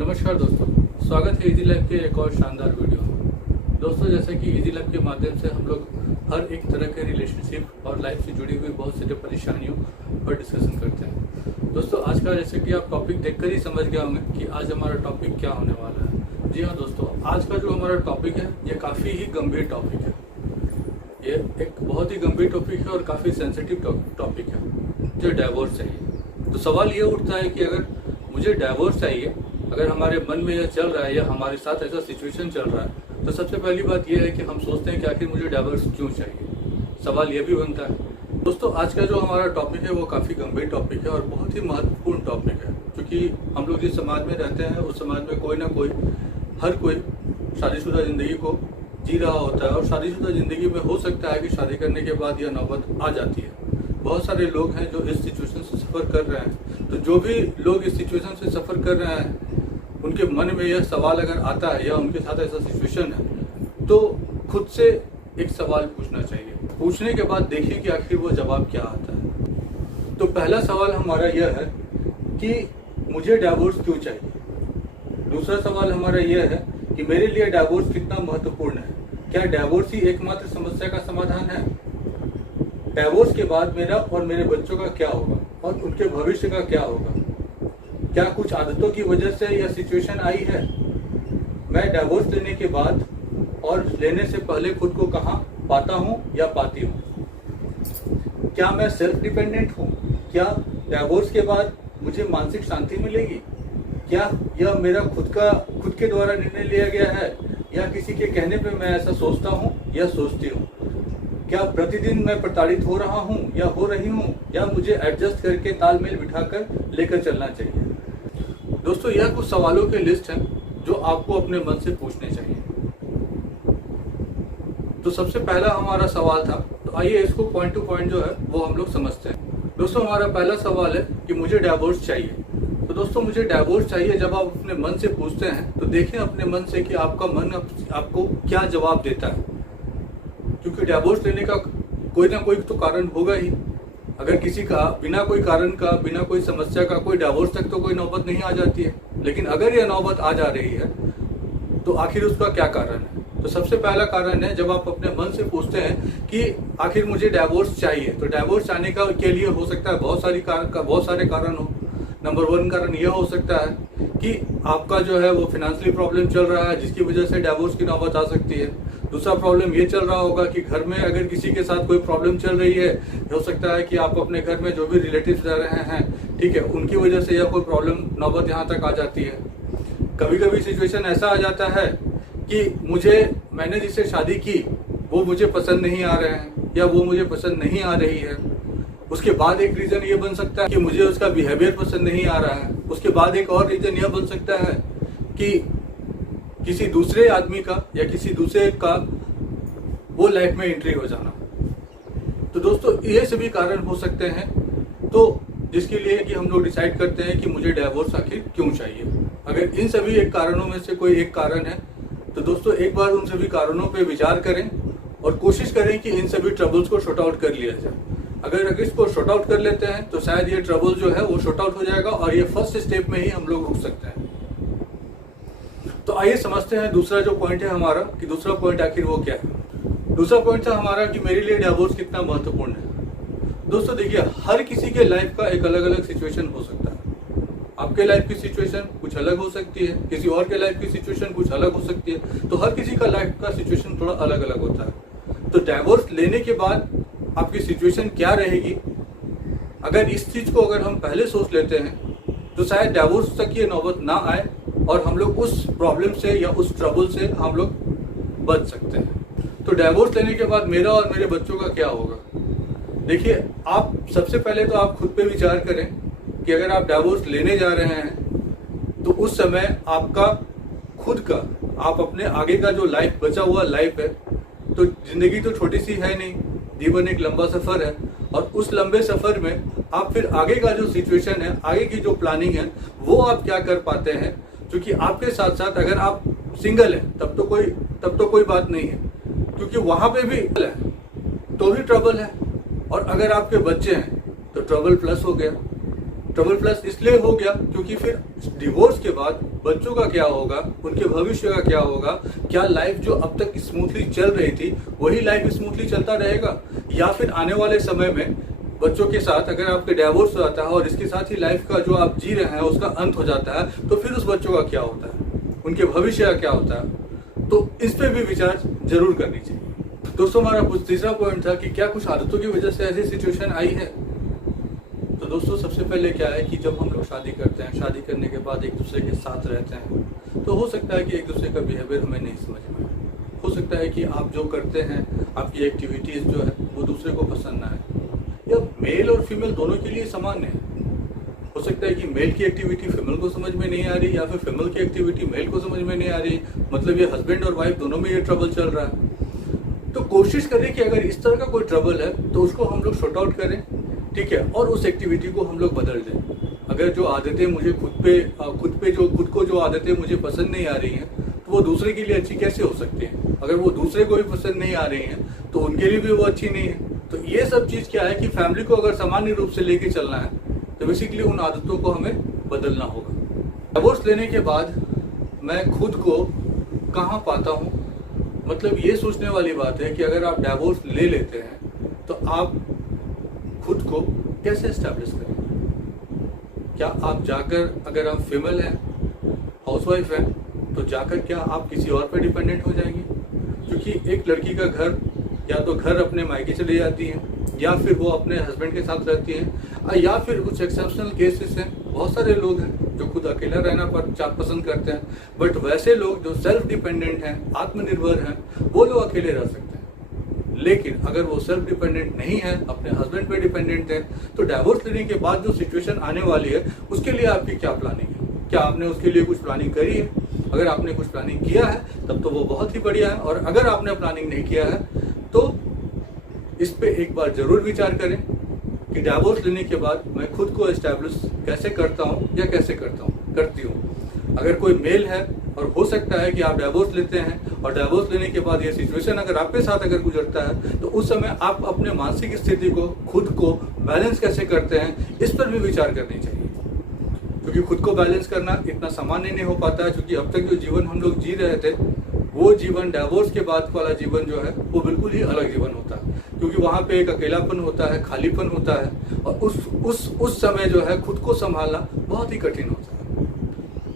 नमस्कार दोस्तों, स्वागत है इजी लाइफ के एक और शानदार वीडियो में। दोस्तों, जैसे कि इजी लाइफ के माध्यम से हम लोग हर एक तरह के रिलेशनशिप और लाइफ से जुड़ी हुई बहुत सारी परेशानियों पर डिस्कशन करते हैं। दोस्तों, आज का जैसे कि आप टॉपिक देखकर ही समझ गए होंगे कि आज हमारा टॉपिक क्या होने वाला है। जी हाँ दोस्तों, आज का जो हमारा टॉपिक है ये काफ़ी ही गंभीर टॉपिक है। ये एक बहुत ही गंभीर टॉपिक है और काफ़ी सेंसिटिव टॉपिक है, जो डाइवोर्स चाहिए। तो सवाल ये उठता है कि अगर मुझे डाइवोर्स चाहिए, अगर हमारे मन में यह चल रहा है या हमारे साथ ऐसा सिचुएशन चल रहा है, तो सबसे पहली बात यह है कि हम सोचते हैं कि आखिर मुझे डाइवोर्स क्यों चाहिए। सवाल यह भी बनता है। दोस्तों, आज का जो हमारा टॉपिक है वो काफ़ी गंभीर टॉपिक है और बहुत ही महत्वपूर्ण टॉपिक है, क्योंकि हम लोग जिस समाज में रहते हैं उस समाज में कोई ना कोई, हर कोई शादीशुदा ज़िंदगी को जी रहा होता है और शादीशुदा ज़िंदगी में हो सकता है कि शादी करने के बाद यह नौबत आ जाती है। बहुत सारे लोग हैं जो इस सिचुएशन से सफ़र कर रहे हैं। तो जो भी लोग इस सिचुएशन से सफ़र कर रहे हैं, उनके मन में यह सवाल अगर आता है या उनके साथ ऐसा सिचुएशन है, तो खुद से एक सवाल पूछना चाहिए। पूछने के बाद देखिए कि आखिर वो जवाब क्या आता है। तो पहला सवाल हमारा यह है कि मुझे डाइवोर्स क्यों चाहिए। दूसरा सवाल हमारा यह है कि मेरे लिए डाइवोर्स कितना महत्वपूर्ण है। क्या डाइवोर्स ही एकमात्र समस्या का समाधान है? डाइवोर्स के बाद मेरा और मेरे बच्चों का क्या होगा और उनके भविष्य का क्या होगा? क्या कुछ आदतों की वजह से यह सिचुएशन आई है? मैं डाइवोर्स लेने के बाद और लेने से पहले खुद को कहाँ पाता हूँ या पाती हूँ? क्या मैं सेल्फ डिपेंडेंट हूँ? क्या डाइवोर्स के बाद मुझे मानसिक शांति मिलेगी? क्या यह मेरा खुद के द्वारा निर्णय लिया गया है या किसी के कहने पे मैं ऐसा सोचता हूँ या सोचती हूँ? क्या प्रतिदिन मैं प्रताड़ित हो रहा हूँ या हो रही हूँ, या मुझे एडजस्ट करके तालमेल बिठाकर लेकर चलना चाहिए? दोस्तों, यह कुछ सवालों की लिस्ट है जो आपको अपने मन से पूछने चाहिए। तो सबसे पहला हमारा सवाल था, तो आइए इसको पॉइंट टू पॉइंट जो है वो हम लोग समझते हैं। दोस्तों, हमारा पहला सवाल है कि मुझे डाइवोर्स चाहिए। तो दोस्तों, मुझे डाइवोर्स चाहिए जब आप अपने मन से पूछते हैं तो देखें अपने मन से कि आपका मन आपको क्या जवाब देता है, क्योंकि डाइवोर्स लेने का कोई ना कोई तो कारण होगा ही। अगर किसी का बिना कोई कारण का, बिना कोई समस्या का कोई डाइवोर्स तक तो कोई नौबत नहीं आ जाती है, लेकिन अगर यह नौबत आ जा रही है तो आखिर उसका क्या कारण है? तो सबसे पहला कारण है, जब आप अपने मन से पूछते हैं कि आखिर मुझे डाइवोर्स चाहिए, तो डाइवोर्स चाहने के लिए हो सकता है बहुत सारे कारण हो। नंबर 1 कारण यह हो सकता है कि आपका जो है वो फाइनेंशियली प्रॉब्लम चल रहा है, जिसकी वजह से डाइवोर्स की नौबत आ सकती है। दूसरा प्रॉब्लम ये चल रहा होगा कि घर में अगर किसी के साथ कोई प्रॉब्लम चल रही है, हो सकता है कि आप अपने घर में जो भी रिलेटिव्स रह रहे हैं, ठीक है, उनकी वजह से यह कोई प्रॉब्लम नौबत यहाँ तक आ जाती है। कभी कभी सिचुएशन ऐसा आ जाता है कि मैंने जिससे शादी की वो मुझे पसंद नहीं आ रहे हैं या वो मुझे पसंद नहीं आ रही है। उसके बाद एक रीजन ये बन सकता है कि मुझे उसका बिहेवियर पसंद नहीं आ रहा है। उसके बाद एक और रीजन यह बन सकता है कि किसी दूसरे आदमी का या किसी दूसरे का वो लाइफ में एंट्री हो जाना। तो दोस्तों, ये सभी कारण हो सकते हैं, तो जिसके लिए कि हम लोग डिसाइड करते हैं कि मुझे डाइवोर्स आखिर क्यों चाहिए। अगर इन सभी एक कारणों में से कोई एक कारण है, तो दोस्तों एक बार उन सभी कारणों पे विचार करें और कोशिश करें कि इन सभी ट्रबल्स को शॉर्ट आउट कर लिया जाए। अगर इसको शॉर्ट आउट कर लेते हैं तो शायद ये ट्रबल जो है वो शॉर्ट आउट हो जाएगा और ये फर्स्ट स्टेप में ही हम लोग रुक सकते हैं। तो आइए समझते हैं दूसरा जो पॉइंट है हमारा, कि दूसरा पॉइंट आखिर वो क्या है। दूसरा पॉइंट था हमारा कि मेरे लिए डाइवोर्स कितना महत्वपूर्ण है। दोस्तों देखिए, हर किसी के लाइफ का एक अलग अलग सिचुएशन हो सकता है। आपके लाइफ की सिचुएशन कुछ अलग हो सकती है, किसी और के लाइफ की सिचुएशन कुछ अलग हो सकती है। तो हर किसी का लाइफ का सिचुएशन थोड़ा अलग अलग होता है। तो डाइवोर्स लेने के बाद आपकी सिचुएशन क्या रहेगी, अगर इस चीज को अगर हम पहले सोच लेते हैं तो शायद डाइवोर्स तक ये नौबत ना आए और हम लोग उस प्रॉब्लम से या उस ट्रबल से हम लोग बच सकते हैं। तो डाइवोर्स लेने के बाद मेरा और मेरे बच्चों का क्या होगा? देखिए, आप सबसे पहले तो आप खुद पे विचार करें कि अगर आप डाइवोर्स लेने जा रहे हैं तो उस समय आपका खुद का, आप अपने आगे का जो लाइफ, बचा हुआ लाइफ है, तो जिंदगी तो छोटी सी है नहीं, जीवन एक लंबा सफर है। और उस लंबे सफर में आप फिर आगे का जो सिचुएशन है, आगे की जो प्लानिंग है, वो आप क्या कर पाते हैं। क्योंकि आपके साथ साथ अगर आप सिंगल हैं तब तो कोई बात नहीं है, क्योंकि वहां पे भी है तो भी ट्रबल है। और अगर आपके बच्चे हैं तो ट्रबल प्लस हो गया। ट्रबल प्लस इसलिए हो गया क्योंकि फिर डिवोर्स के बाद बच्चों का क्या होगा, उनके भविष्य का क्या होगा, क्या लाइफ जो अब तक स्मूथली चल रही थी वही लाइफ स्मूथली चलता रहेगा, या फिर आने वाले समय में बच्चों के साथ अगर आपके डिवोर्स हो जाता है और इसके साथ ही लाइफ का जो आप जी रहे हैं उसका अंत हो जाता है, तो फिर उस बच्चों का क्या होता है, उनके भविष्य का क्या होता है। तो इस पे भी विचार जरूर करनी चाहिए। दोस्तों हमारा तीसरा पॉइंट था कि क्या कुछ आदतों की वजह से ऐसी सिचुएशन आई है। तो दोस्तों सबसे पहले क्या है कि जब हम लोग शादी करते हैं, शादी करने के बाद एक दूसरे के साथ रहते हैं, तो हो सकता है कि एक दूसरे का बिहेवियर हमें नहीं समझ में आए। हो सकता है कि आप जो करते हैं, आपकी एक्टिविटीज जो है वो दूसरे को पसंद ना आए, या मेल और फीमेल दोनों के लिए सामान्य है। हो सकता है कि मेल की एक्टिविटी फीमेल को समझ में नहीं आ रही, या फिर फीमेल की एक्टिविटी मेल को समझ में नहीं आ रही, मतलब ये हस्बैंड और वाइफ दोनों में ये ट्रबल चल रहा है। तो कोशिश करें कि अगर इस तरह का कोई ट्रबल है तो उसको हम लोग शॉर्ट आउट करें, ठीक है, और उस एक्टिविटी को हम लोग बदल दें। अगर जो आदतें मुझे खुद को जो आदतें मुझे पसंद नहीं आ रही हैं, तो वो दूसरे के लिए अच्छी कैसे हो सकती हैं। अगर वो दूसरे को भी पसंद नहीं आ रही हैं तो उनके लिए भी वो अच्छी नहीं है। तो ये सब चीज क्या है कि फैमिली को अगर सामान्य रूप से लेके चलना है तो बेसिकली उन आदतों को हमें बदलना होगा। डिवोर्स लेने के बाद मैं खुद को कहाँ पाता हूँ, मतलब ये सोचने वाली बात है कि अगर आप डिवोर्स ले लेते हैं तो आप खुद को कैसे एस्टैब्लिश करें। क्या आप जाकर, अगर आप फीमेल हैं, हाउसवाइफ हैं, तो जाकर क्या आप किसी और पर डिपेंडेंट हो जाएंगे। क्योंकि एक लड़की का घर या तो घर अपने मायके चले जाती हैं, या फिर वो अपने हस्बैंड के साथ रहती हैं, या फिर कुछ एक्सेप्शनल केसेस हैं, बहुत सारे लोग हैं जो खुद अकेला रहना पसंद करते हैं, बट वैसे लोग जो सेल्फ डिपेंडेंट हैं, आत्मनिर्भर हैं, वो लोग अकेले रह सकते हैं। लेकिन अगर वो सेल्फ डिपेंडेंट नहीं है, अपने हस्बैंड पे डिपेंडेंट है, तो डिवोर्स लेने के बाद जो सिचुएशन आने वाली है उसके लिए आपकी क्या प्लानिंग है, क्या आपने उसके लिए कुछ प्लानिंग करी है। अगर आपने कुछ प्लानिंग किया है तब तो वो बहुत ही बढ़िया है, और अगर आपने प्लानिंग नहीं किया है तो इस पे एक बार जरूर विचार करें कि डिवोर्स लेने के बाद मैं खुद को एस्टैब्लिश कैसे करता हूँ या कैसे करती हूँ। अगर कोई मेल है और हो सकता है कि आप डिवोर्स लेते हैं और डिवोर्स लेने के बाद ये सिचुएशन अगर आपके साथ अगर गुजरता है, तो उस समय आप अपने मानसिक स्थिति को, खुद को बैलेंस कैसे करते हैं, इस पर भी विचार करनी चाहिए। क्योंकि खुद को बैलेंस करना इतना सामान्य नहीं हो पाता है, क्योंकि अब तक जो जीवन हम लोग जी रहे थे वो जीवन डिवोर्स के बाद वाला जीवन जो है वो बिल्कुल ही अलग जीवन होता है। क्योंकि वहाँ पे एक अकेलापन होता है, खालीपन होता है, और उस समय जो है खुद को संभालना बहुत ही कठिन होता है।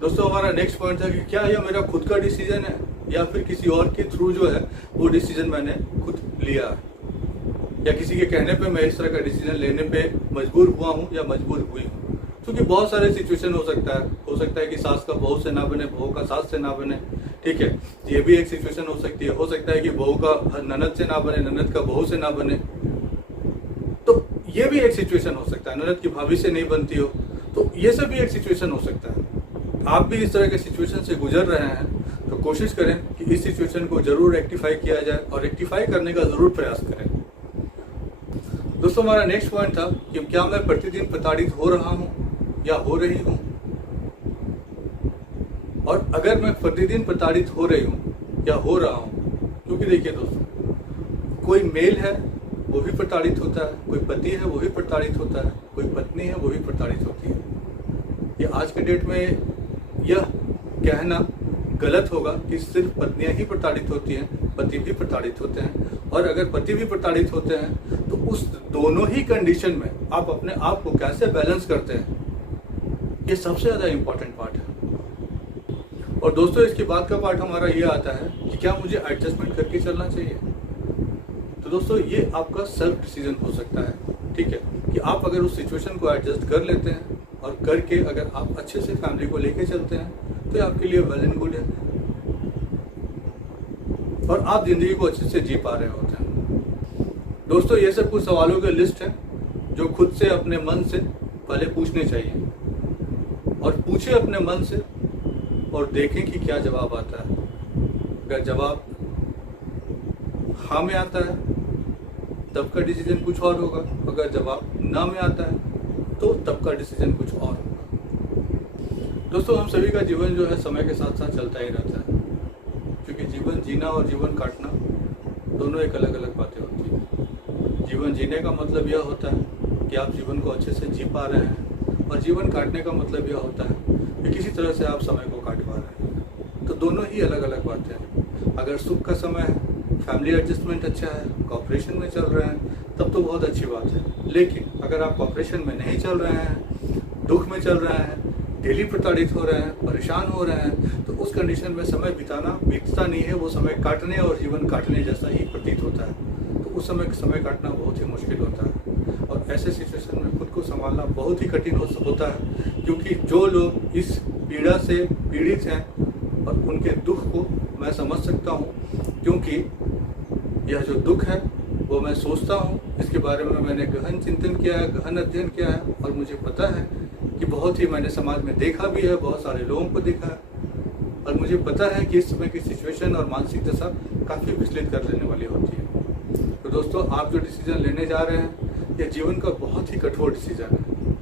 दोस्तों हमारा नेक्स्ट पॉइंट था कि क्या यह मेरा खुद का डिसीजन है या फिर किसी और के थ्रू जो है वो डिसीजन मैंने खुद लिया है, या किसी के कहने पे मैं इस तरह का डिसीजन लेने पे मजबूर हुआ हूँ या मजबूर हुई हूँ। क्योंकि बहुत सारे सिचुएशन हो सकता है कि सास का बहू से ना बने, बहू का सास से ना बने, ठीक है, ये भी एक सिचुएशन हो सकती है। हो सकता है कि बहू का ननद से ना बने, ननद का बहू से ना बने, तो ये भी एक सिचुएशन हो सकता है। ननद की भाभी से नहीं बनती हो, तो ये सब भी एक सिचुएशन हो सकता है। आप भी इस तरह के सिचुएशन से गुजर रहे हैं तो कोशिश करें कि इस सिचुएशन को जरूर रेक्टिफाई किया जाए, और रेक्टिफाई करने का जरूर प्रयास करें। दोस्तों हमारा नेक्स्ट पॉइंट था कि क्या मैं प्रतिदिन प्रताड़ित हो रहा हूँ या हो रही हूँ, और अगर मैं प्रतिदिन प्रताड़ित हो रही हूँ या हो रहा हूँ। क्योंकि देखिए दोस्तों, कोई मेल है वो भी प्रताड़ित होता है, कोई पति है वो भी प्रताड़ित होता है, कोई पत्नी है वो भी प्रताड़ित होती है। ये आज के डेट में यह कहना गलत होगा कि सिर्फ पत्नियां ही प्रताड़ित होती हैं, पति भी प्रताड़ित होते हैं। और अगर पति भी प्रताड़ित होते हैं तो उस दोनों ही कंडीशन में आप अपने आप को कैसे बैलेंस करते हैं, ये सबसे ज्यादा इंपॉर्टेंट पार्ट है। और दोस्तों इसके बाद का पार्ट हमारा ये आता है कि क्या मुझे एडजस्टमेंट करके चलना चाहिए। तो दोस्तों ये आपका सेल्फ डिसीजन हो सकता है, ठीक है, कि आप अगर उस सिचुएशन को एडजस्ट कर लेते हैं और करके अगर आप अच्छे से फैमिली को लेके चलते हैं तो ये आपके लिए वेल एंड गुड है, और आप जिंदगी को अच्छे से जी पा रहे होते हैं। दोस्तों ये सब कुछ सवालों की लिस्ट है जो खुद से अपने मन से पहले पूछने चाहिए, और पूछे अपने मन से और देखें कि क्या जवाब आता है। अगर जवाब हाँ में आता है तब का डिसीजन कुछ और होगा, अगर जवाब ना में आता है तो तब का डिसीजन कुछ और होगा। दोस्तों हम सभी का जीवन जो है समय के साथ साथ चलता ही रहता है, क्योंकि जीवन जीना और जीवन काटना दोनों एक अलग अलग बातें होती हैं। जीवन जीने का मतलब यह होता है कि आप जीवन को अच्छे से जी पा रहे हैं, और जीवन काटने का मतलब यह होता है कि किसी तरह से आप समय को काट पा रहे हैं। तो दोनों ही अलग अलग बातें हैं। अगर सुख का समय है, फैमिली एडजस्टमेंट अच्छा है, कॉपरेशन में चल रहे हैं, तब तो बहुत अच्छी बात है। लेकिन अगर आप कॉपरेशन में नहीं चल रहे हैं, दुख में चल रहे हैं, डेली प्रताड़ित हो रहे हैं, परेशान हो रहे हैं, तो उस कंडीशन में समय बीतता नहीं है, वो समय काटने और जीवन काटने जैसा ही प्रतीत होता है। तो उस समय काटना बहुत ही मुश्किल होता है और ऐसे सिचुएशन में खुद को संभालना बहुत ही कठिन होता है, क्योंकि जो लोग इस पीड़ा से पीड़ित हैं और उनके दुख को मैं समझ सकता हूँ, क्योंकि यह जो दुख है वो मैं सोचता हूँ, इसके बारे में मैंने गहन चिंतन किया है, गहन अध्ययन किया है और मुझे पता है कि बहुत ही मैंने समाज में देखा भी है, बहुत सारे लोगों को देखा है और मुझे पता है कि इस समय की सिचुएशन और मानसिक दशा काफ़ी विचलित कर देने वाली होती है। तो दोस्तों, आप जो डिसीजन लेने जा रहे हैं यह जीवन का बहुत ही कठोर डिसीजन है,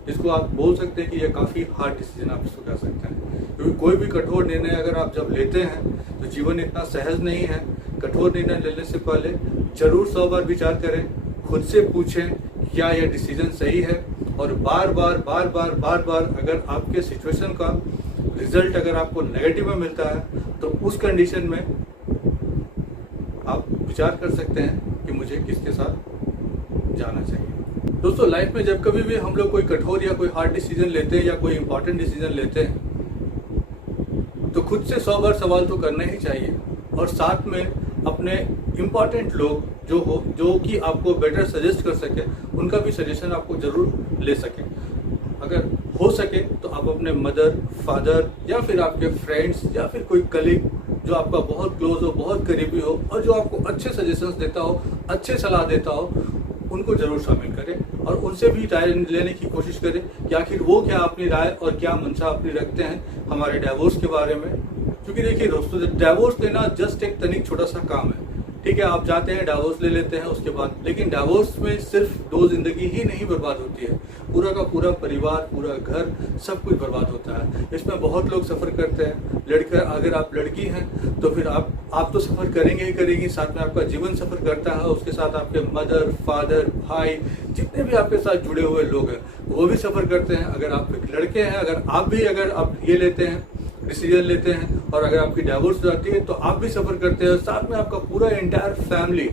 जिसको आप बोल सकते हैं कि यह काफ़ी हार्ड डिसीजन आप इसको कह सकते हैं, क्योंकि कोई भी कठोर निर्णय अगर आप जब लेते हैं तो जीवन इतना सहज नहीं है। कठोर निर्णय लेने से पहले जरूर 100 बार विचार करें, खुद से पूछें क्या यह डिसीजन सही है और बार बार अगर आपके सिचुएशन का रिजल्ट अगर आपको नेगेटिव में मिलता है तो उस कंडीशन में आप विचार कर सकते हैं कि मुझे किसके साथ जाना चाहिए। दोस्तों, लाइफ में जब कभी भी हम लोग कोई कठोर या कोई हार्ड डिसीजन लेते हैं या कोई इंपॉर्टेंट डिसीजन लेते हैं तो खुद से 100 बार सवाल तो करना ही चाहिए और साथ में अपने इम्पॉर्टेंट लोग जो कि आपको बेटर सजेस्ट कर सके, उनका भी सजेशन आपको जरूर ले सकें। अगर हो सके तो आप अपने मदर, फादर या फिर आपके फ्रेंड्स या फिर कोई कलीग जो आपका बहुत क्लोज हो, बहुत करीबी हो और जो आपको अच्छे सजेशंस देता हो, अच्छे सलाह देता हो, उनको जरूर शामिल करें और उनसे भी राय लेने की कोशिश करें कि आखिर वो क्या अपनी राय और क्या मंशा अपनी रखते हैं हमारे डिवोर्स के बारे में। क्योंकि देखिए दोस्तों, डिवोर्स लेना जस्ट एक तनिक छोटा सा काम है, ठीक है, आप जाते हैं डिवोर्स ले लेते हैं उसके बाद, लेकिन डिवोर्स में सिर्फ 2 जिंदगी ही नहीं बर्बाद होती है, पूरा का पूरा परिवार, पूरा घर, सब कुछ बर्बाद होता है। इसमें बहुत लोग सफ़र करते हैं। लड़का, अगर आप लड़की हैं तो फिर आप तो सफ़र करेंगे ही करेंगी, साथ में आपका जीवन सफ़र करता है, उसके साथ आपके मदर, फादर, भाई, जितने भी आपके साथ जुड़े हुए लोग हैं वो भी सफ़र करते हैं। अगर आप एक लड़के हैं, अगर आप ये लेते हैं, डिसीजन लेते हैं और अगर आपकी डिवोर्स हो जाती है तो आप भी सफ़र करते हैं, साथ में आपका पूरा एंटायर फैमिली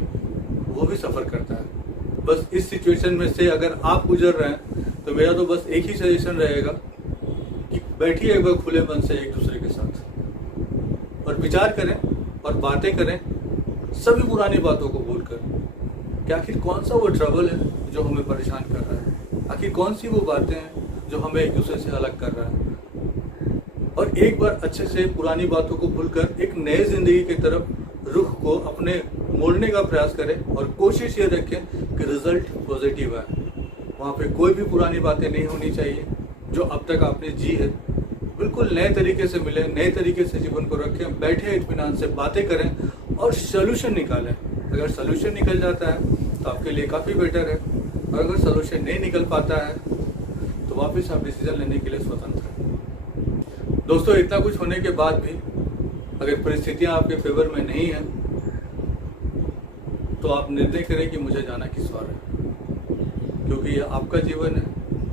वो भी सफ़र करता है। बस इस सिचुएशन में से अगर आप गुजर रहे हैं तो मेरा तो बस एक ही सजेशन रहेगा कि बैठिए एक बार खुले मन से एक दूसरे के साथ और विचार करें और बातें करें, सभी पुरानी बातों को भूलकर कि आखिर कौन सा वो ट्रबल है जो हमें परेशान कर रहा है, आखिर कौन सी वो बातें हैं जो हमें एक दूसरे से अलग कर रहा है, और एक बार अच्छे से पुरानी बातों को भूलकर एक नए जिंदगी की तरफ रुख को अपने मोड़ने का प्रयास करें और कोशिश ये रखें कि रिजल्ट पॉजिटिव है। वहाँ पे कोई भी पुरानी बातें नहीं होनी चाहिए जो अब तक आपने जी है, बिल्कुल नए तरीके से मिले, नए तरीके से जीवन को रखें, बैठे इत्मीनान से बातें करें और सोल्यूशन निकालें। अगर सोल्यूशन निकल जाता है तो आपके लिए काफ़ी बेटर है, और अगर सोल्यूशन नहीं निकल पाता है तो वापस आप डिसीजन लेने के लिए स्वतंत्र हैं। दोस्तों, इतना कुछ होने के बाद भी अगर परिस्थितियां आपके फेवर में नहीं हैं तो आप निर्णय करें कि मुझे जाना किस बार है, क्योंकि यह आपका जीवन है,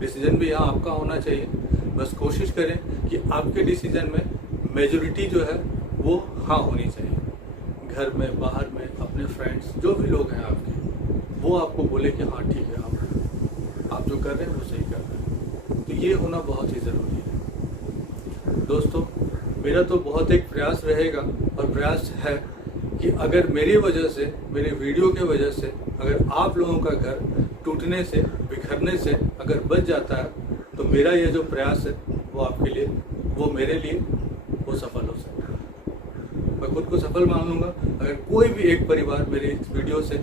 डिसीजन भी यहाँ आपका होना चाहिए। बस कोशिश करें कि आपके डिसीजन में मेजॉरिटी जो है वो हाँ होनी चाहिए। घर में, बाहर में, अपने फ्रेंड्स, जो भी लोग हैं आपके, वो आपको बोले कि हाँ ठीक है, आप जो कर रहे हैं वो सही कर रहे हैं। तो ये होना बहुत ही ज़रूरी है। दोस्तों, मेरा तो बहुत एक प्रयास रहेगा और प्रयास है कि अगर मेरी वजह से, मेरे वीडियो के वजह से अगर आप लोगों का घर टूटने से, बिखरने से अगर बच जाता है तो मेरा ये जो प्रयास है वो आपके लिए, वो मेरे लिए वो सफल हो सकता है। मैं खुद को सफल मान लूँगा अगर कोई भी एक परिवार मेरे इस वीडियो से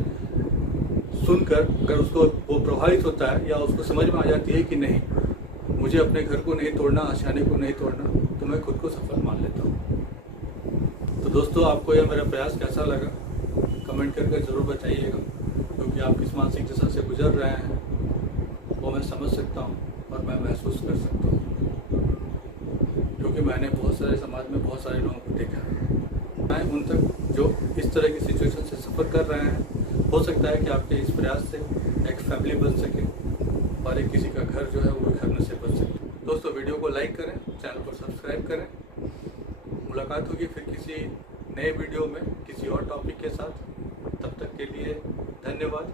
सुनकर अगर उसको वो प्रभावित होता है या उसको समझ में आ जाती है कि नहीं, मुझे अपने घर को नहीं तोड़ना, आशियाने को नहीं तोड़ना, तो मैं खुद को सफल मान लेता हूँ। तो दोस्तों, आपको यह मेरा प्रयास कैसा लगा कमेंट करके ज़रूर बताइएगा, क्योंकि आप किस मानसिक दशा से गुजर रहे हैं वो मैं समझ सकता हूँ और मैं महसूस कर सकता हूँ, क्योंकि मैंने बहुत सारे समाज में बहुत सारे लोगों को देखा है। मैं उन तक जो इस तरह की सिचुएशन से सफ़र कर रहे हैं, हो सकता है कि आपके इस प्रयास से एक फैमिली बन सके और एक किसी का घर जो है वो बिखरने से बच सके। दोस्तों वीडियो को लाइक करें, चैनल को सब्सक्राइब करें। मुलाकात होगी फिर किसी नए वीडियो में किसी और टॉपिक के साथ। तब तक के लिए धन्यवाद।